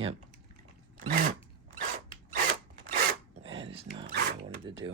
Yep. That is not what I wanted to do.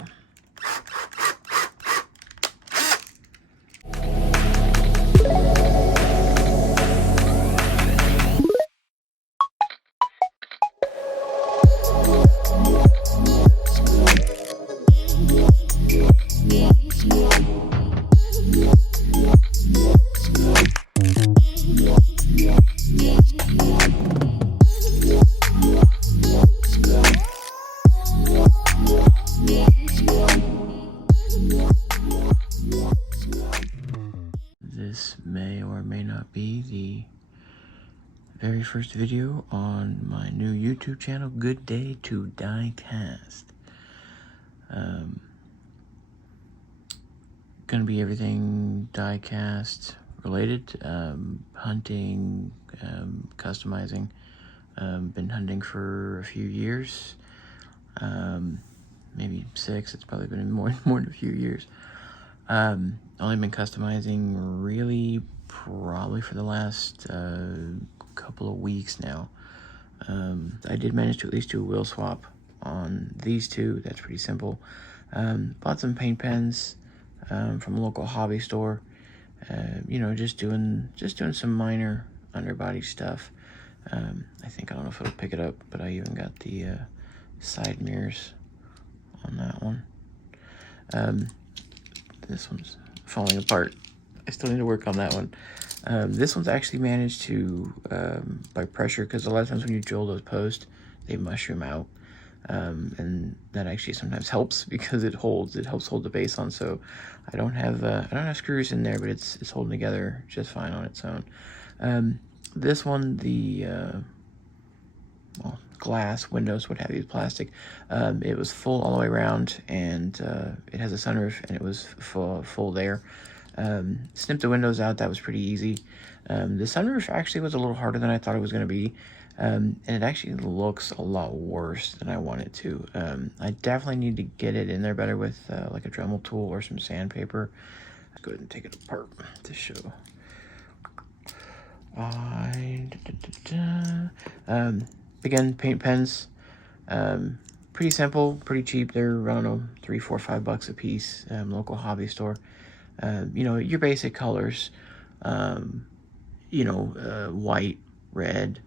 This may or may not be the very first video on my new YouTube channel, Good Day to Die Cast. Gonna be everything die cast related, hunting, customizing. Been hunting for a few years, maybe 6. It's probably been more than a few years. Only been customizing really probably for the last couple of weeks now. I did manage to at least do a wheel swap on these two. That's pretty simple. Bought some paint pens from a local hobby store. You know, just doing some minor underbody stuff. I don't know if it'll pick it up, but I even got the side mirrors on that one. This one's falling apart. I still need to work on that one. This one's actually managed to, by pressure, because a lot of times when you drill those posts, they mushroom out. And that actually sometimes helps because it helps hold the base on. So I don't have screws in there, but it's holding together just fine on its own. This one, the glass, windows, what have you, plastic. It was full all the way around, and it has a sunroof, and it was full there. Snipped the windows out. That was pretty easy. The sunroof actually was a little harder than I thought it was going to be. And it actually looks a lot worse than I want it to. I definitely need to get it in there better with like a Dremel tool or some sandpaper. Let's go ahead and take it apart to show. Again, paint pens. Pretty simple, pretty cheap. They're, I don't know, $3, $4, $5 a piece. Local hobby store. You know, your basic colors. You know, white, red.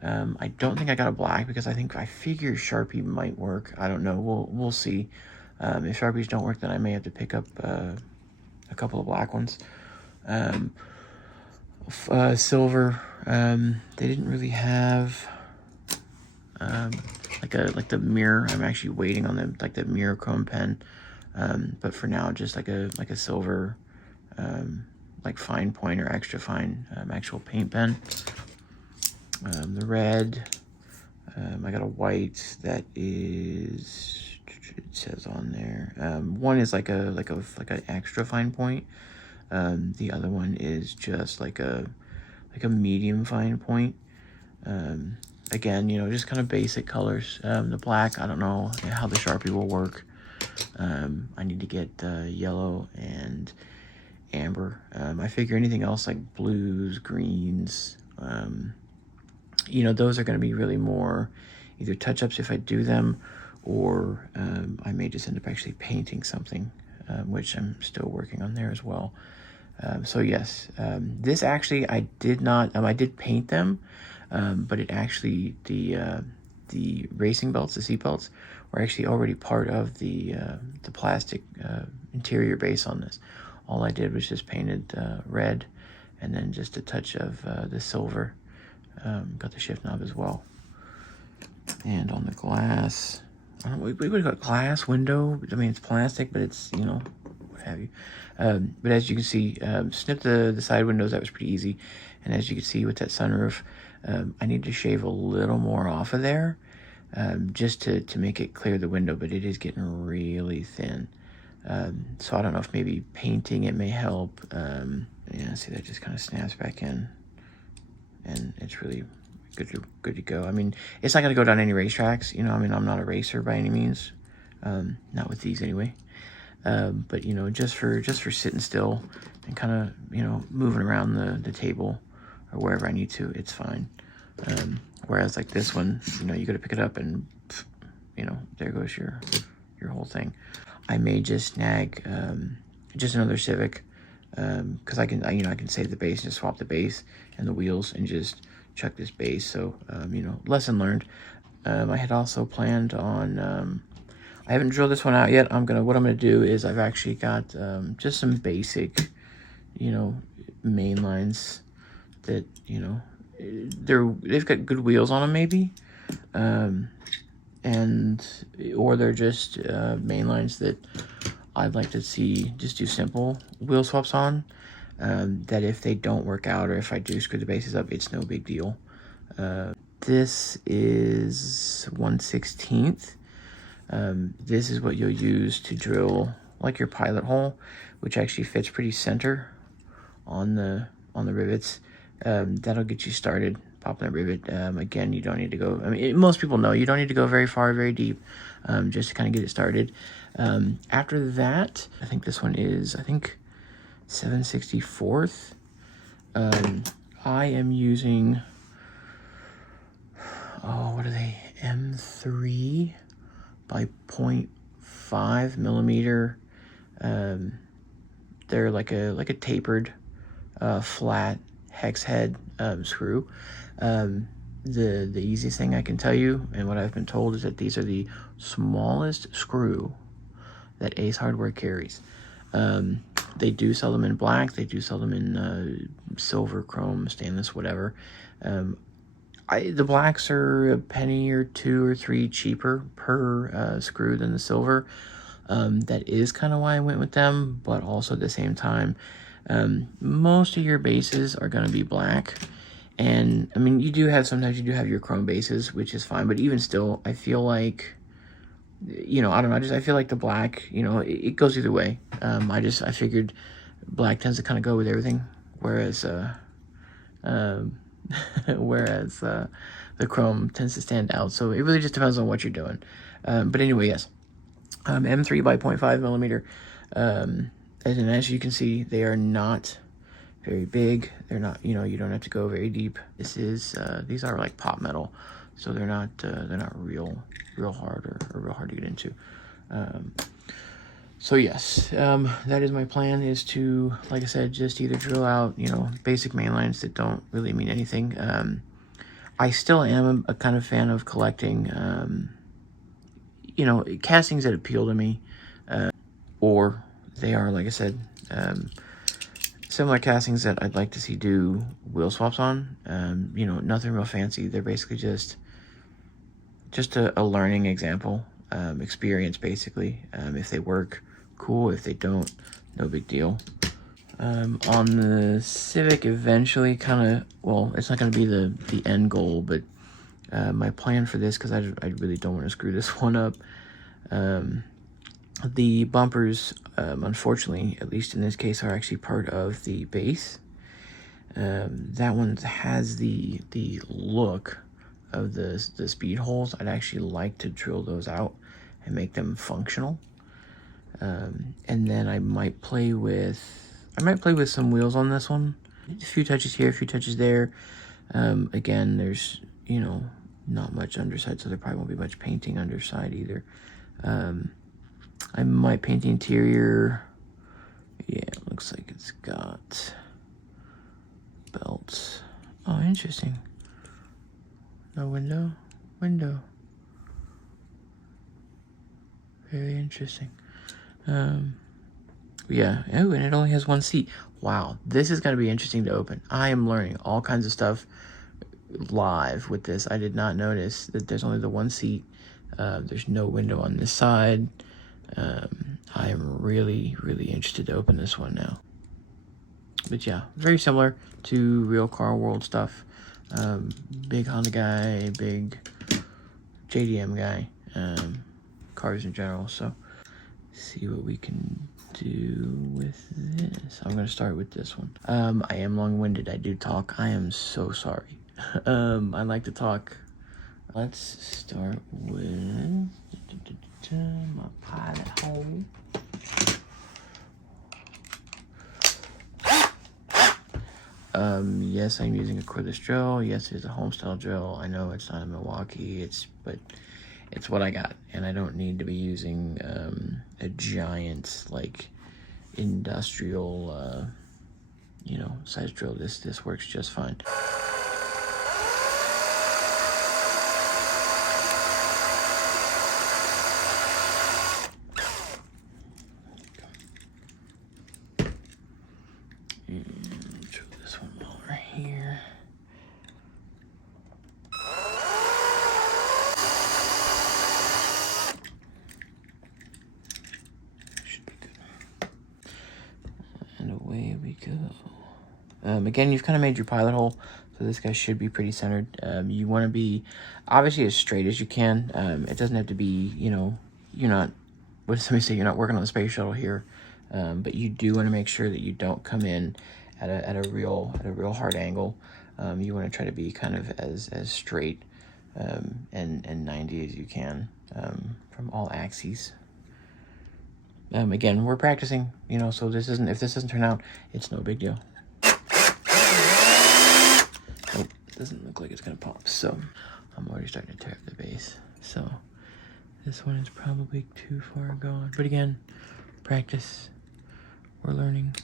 I don't think I got a black because I figure Sharpie might work. I don't know. We'll see. If Sharpies don't work, then I may have to pick up a couple of black ones. Silver. They didn't really have like the mirror. I'm actually waiting on them, like the mirror chrome pen. But for now, just like a silver, like fine point or extra fine actual paint pen. The red, I got a white that is, it says on there, one is like an extra fine point. The other one is just like a medium fine point. Again, you know, just kind of basic colors. The black, I don't know how the Sharpie will work. I need to get yellow and amber. I figure anything else like blues, greens, you know, those are going to be really more either touch-ups if I do them, or I may just end up actually painting something, which I'm still working on there as well. So yes, this actually I did not, I did paint them, but it actually, the racing belts, the seat belts, were actually already part of the plastic interior base on this. All I did was just painted red, and then just a touch of the silver. Got the shift knob as well. And on the glass, we would got glass window. I mean, it's plastic, but it's, you know, what have you. But as you can see, snipped the side windows. That was pretty easy. And as you can see with that sunroof, I need to shave a little more off of there, just to make it clear the window, but it is getting really thin. So I don't know if maybe painting it may help. Yeah, see, that just kind of snaps back in, and it's really good to go. I mean, it's not going to go down any racetracks, you know. I mean, I'm not a racer by any means, not with these anyway. But you know, just for sitting still and kind of, you know, moving around the table or wherever I need to, it's fine. Whereas like this one, you know, you got to pick it up and, you know, there goes your whole thing. I may just snag just another Civic because I can save the base and just swap the base and the wheels and just chuck this base. So you know, lesson learned. I had also planned on. I haven't drilled this one out yet. What I'm gonna do is I've actually got just some basic, you know, main lines that, you know, they've got good wheels on them maybe, or they're just main lines that I'd like to see just do simple wheel swaps on. That if they don't work out or if I do screw the bases up, it's no big deal. This is 1/16. This is what you'll use to drill like your pilot hole, which actually fits pretty center on the rivets. That'll get you started popping that rivet. Again, you don't need to go, I mean, most people know you don't need to go very far, very deep, just to kind of get it started. After that, I think this one is, 7/64. I am using, what are they? M3 by 0.5 millimeter. They're like a tapered, flat hex head screw. The easiest thing I can tell you, and what I've been told, is that these are the smallest screw that Ace Hardware carries. They do sell them in black. They do sell them in silver, chrome, stainless, whatever. The blacks are a penny or 2 or 3 cheaper per screw than the silver. That is kind of why I went with them, but also at the same time, most of your bases are going to be black. And I mean, sometimes you do have your chrome bases, which is fine, but even still, I feel like, you know, I don't know, I feel like the black, you know, it goes either way. I figured black tends to kind of go with everything, whereas the chrome tends to stand out. So it really just depends on what you're doing. But anyway, yes, M3 by 0.5 millimeter. And as you can see, they are not very big. They're not, you know, you don't have to go very deep. These are like pop metal, so they're not real hard or real hard to get into. So yes, that is my plan, is to, like I said, just either drill out, you know, basic main lines that don't really mean anything. I still am a kind of fan of collecting, you know, castings that appeal to me, or they are, like I said, similar castings that I'd like to see do wheel swaps on. You know, nothing real fancy. They're basically just a learning example, experience basically. If they work, cool. If they don't, no big deal. On the Civic, eventually, it's not going to be the end goal, but my plan for this, because I really don't want to screw this one up. The bumpers, unfortunately, at least in this case, are actually part of the base. That one has the look of the speed holes. I'd actually like to drill those out and make them functional. And then I might play with some wheels on this one. A few touches here, a few touches there. Again, there's, you know, not much underside, so there probably won't be much painting underside either. I might paint the interior. Yeah, it looks like it's got belts. Oh, interesting. No window. Very interesting. Yeah. Oh, and it only has 1 seat. Wow, this is going to be interesting to open. I am learning all kinds of stuff live with this. I did not notice that there's only the 1 seat. There's no window on this side. I am really interested to open this one now. But yeah, very similar to real car world stuff. Big Honda guy, big JDM guy, cars in general. So see what we can do with this. I'm gonna start with this one. I am long-winded. I do talk. I am so sorry. I like to talk. Let's start with my pilot hole. Yes, I'm using a cordless drill. Yes, it's a home style drill. I know it's not a Milwaukee, but it's what I got, and I don't need to be using a giant like industrial you know, size drill. This works just fine. And throw this one while we're here. Should be good. And away we go. Again, you've kind of made your pilot hole, so this guy should be pretty centered. You want to be obviously as straight as you can. It doesn't have to be, you know, you're not, what does somebody say, you're not working on the space shuttle here, but you do want to make sure that you don't come in at a real hard angle. You want to try to be kind of as straight and 90 as you can from all axes. Again, we're practicing, you know, so if this doesn't turn out, it's no big deal. Oh, it doesn't look like it's gonna pop, so I'm already starting to tear up the base. So this one is probably too far gone. But again, practice. We're learning.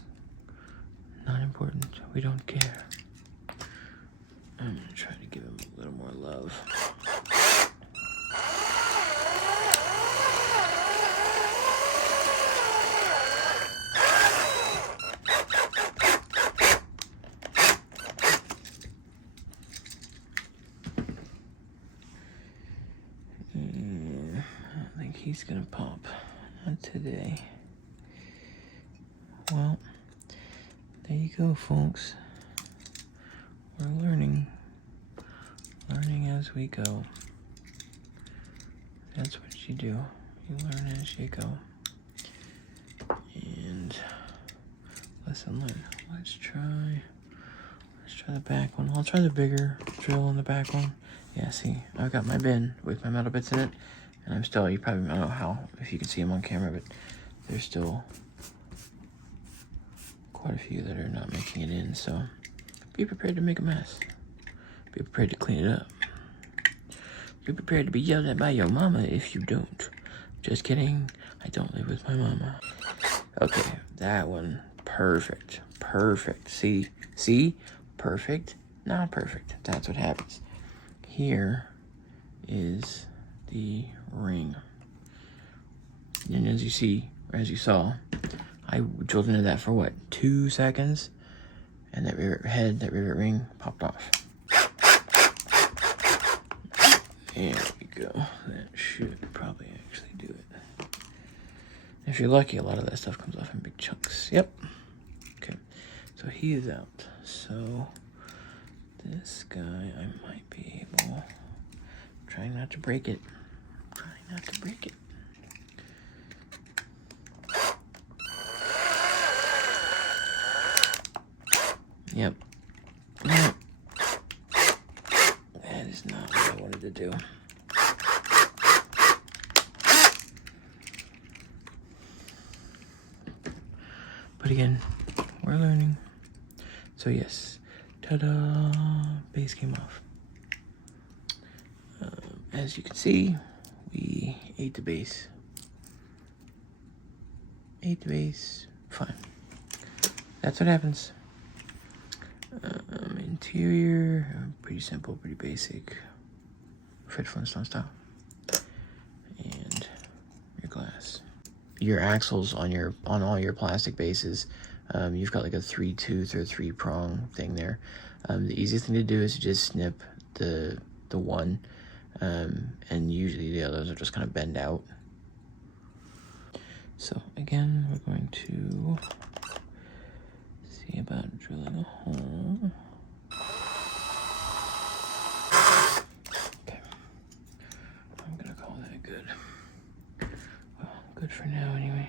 Not important. We don't care. I'm gonna try to give him a little more love. He's gonna pop. Not today. Well, there you go, folks. We're learning. Learning as we go. That's what you do. You learn as you go. And lesson learned. Let's try the back one. I'll try the bigger drill on the back one. Yeah, see, I've got my bin with my metal bits in it. And I'm still, I don't know how, if you can see them on camera, but there's still quite a few that are not making it in, so be prepared to make a mess. Be prepared to clean it up. Be prepared to be yelled at by your mama if you don't. Just kidding, I don't live with my mama. Okay, that one, perfect, perfect. See, perfect, not perfect. That's what happens. Here is the ring. And as you see, or as you saw, I drilled into that for what, 2 seconds? And that rivet ring popped off. There we go. That should probably actually do it. If you're lucky, a lot of that stuff comes off in big chunks. Yep. Okay. So he is out. So this guy, I might be able, trying not to break it. Trying not to break it. Yep. That is not what I wanted to do. But again, we're learning. So yes, ta-da, base came off. As you can see, we ate the base. Fine. That's what happens. Interior, pretty simple, pretty basic. Fred Flintstone style. And your glass. Your axles on all your plastic bases, you've got like a 3-tooth or 3-prong thing there. The easiest thing to do is to just snip the one, and usually the others are just kind of bend out. So again, we're going to see about drilling a hole. Okay, I'm gonna call that good. Well, good for now anyway.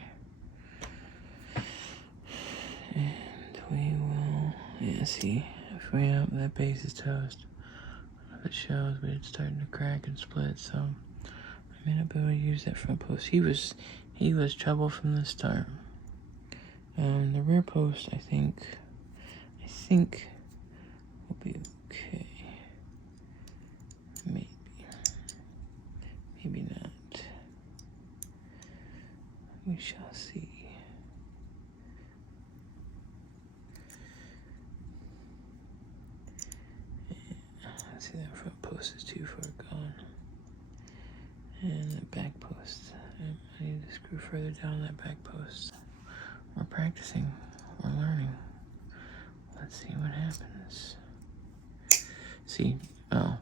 And we will, yeah, see, if we have, that base is toast. It shows, but it's starting to crack and split, so I may not be able to use that front post. He was trouble from the start. The rear post, I think be okay. Maybe. Maybe not. We shall see. See, that front post is too far gone. And the back post. I need to screw further down that back post. We're practicing. We're learning. Let's see what happens. See? Oh.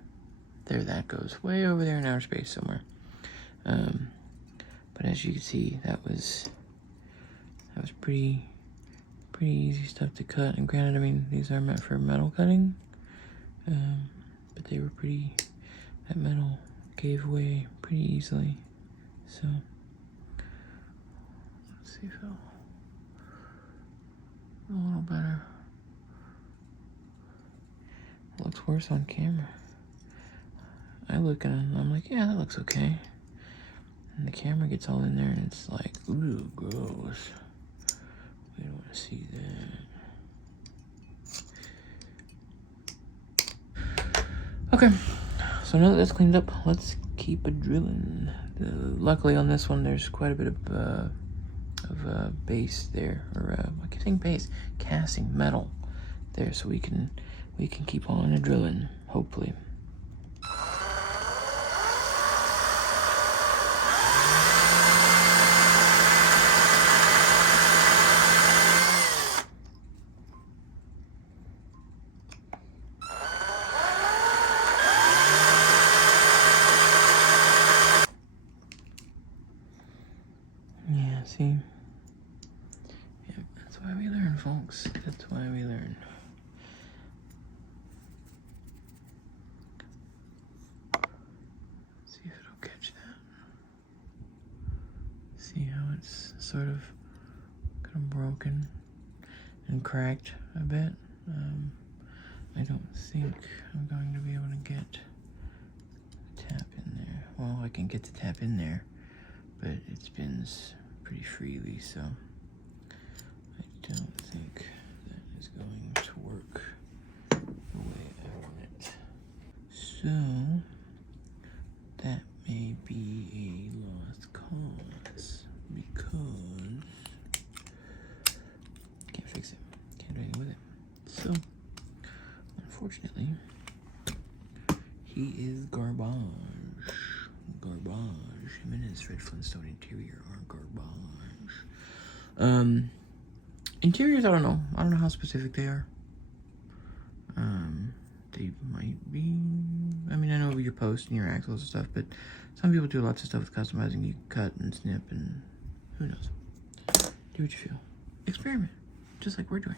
There that goes. Way over there in outer space somewhere. But as you can see, that was pretty easy stuff to cut. And granted, I mean, these are meant for metal cutting. But they were that metal gave way pretty easily. So, let's see if it'll a little better. It looks worse on camera. I look and I'm like, yeah, that looks okay. And the camera gets all in there and it's like, ooh, gross. We don't want to see that. Okay, so now that that's cleaned up, let's keep it drilling. Luckily on this one, there's quite a bit of base there, or I keep saying base, casting metal there, so we can keep on drilling, hopefully. Yeah, see? Yeah, that's why we learn, folks. That's why we learn. See if it'll catch that. See how it's sort of kind of broken and cracked a bit. I don't think I'm going to be able to get tap in there. Well, I can get the tap in there, but it spins pretty freely, so I don't think that is going to work the way I want it. So that may be a lost cause because can't fix it, can't do anything with it. So unfortunately, he is garbage. Him and his Fred Flintstone interior are garbage. Interiors, I don't know. I don't know how specific they are. They might be. I mean, I know your posts and your axles and stuff, but some people do lots of stuff with customizing. You cut and snip, and who knows? Do what you feel. Experiment, just like we're doing.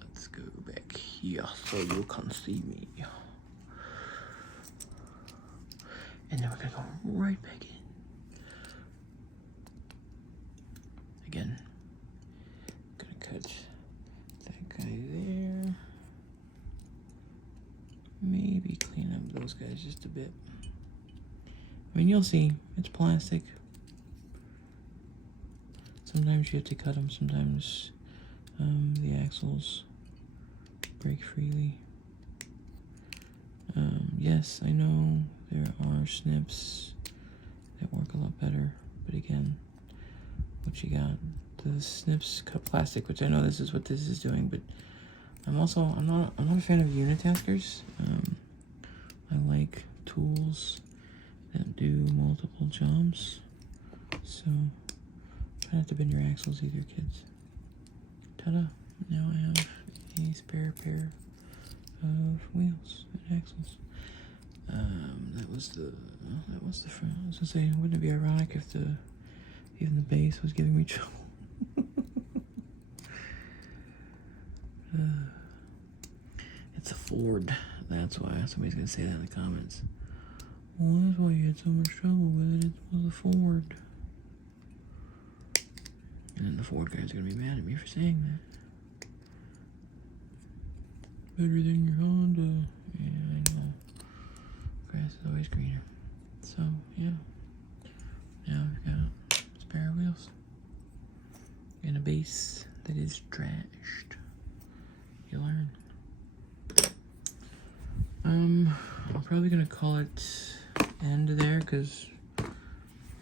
Let's go back here so you can see me. And then we're gonna go right back in. Again, gonna cut that guy there. Maybe clean up those guys just a bit. I mean, you'll see, it's plastic. Sometimes you have to cut them, sometimes the axles break freely. Yes, I know there are snips that work a lot better, but again, what you got? The snips cut plastic, which I know this is what this is doing, but I'm not a fan of unitaskers. I like tools that do multiple jobs, so try not to bend your axles either, kids. Ta-da! Now I have a spare pair of wheels and axles. That was the front. I was gonna say, wouldn't it be ironic if even the base was giving me trouble? It's a Ford. That's why. Somebody's gonna say that in the comments. Well, that's why you had so much trouble with it. It was a Ford. And then the Ford guys are gonna be mad at me for saying that. Better than your Honda. Yeah, I know. Grass is always greener. So, yeah. Now we've got spare wheels. And a base that is trashed. You learn. I'm probably gonna call it end there because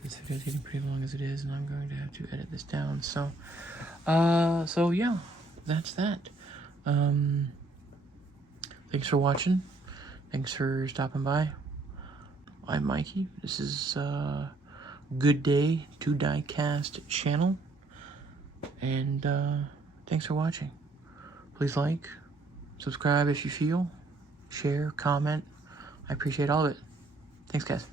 this video is getting pretty long as it is, and I'm going to have to edit this down. So, so yeah, that's that. Thanks for watching. Thanks for stopping by. I'm Mikey. This is Good Day to Diecast channel, and thanks for watching. Please like, subscribe if you feel, share, comment. I appreciate all of it. Thanks, guys.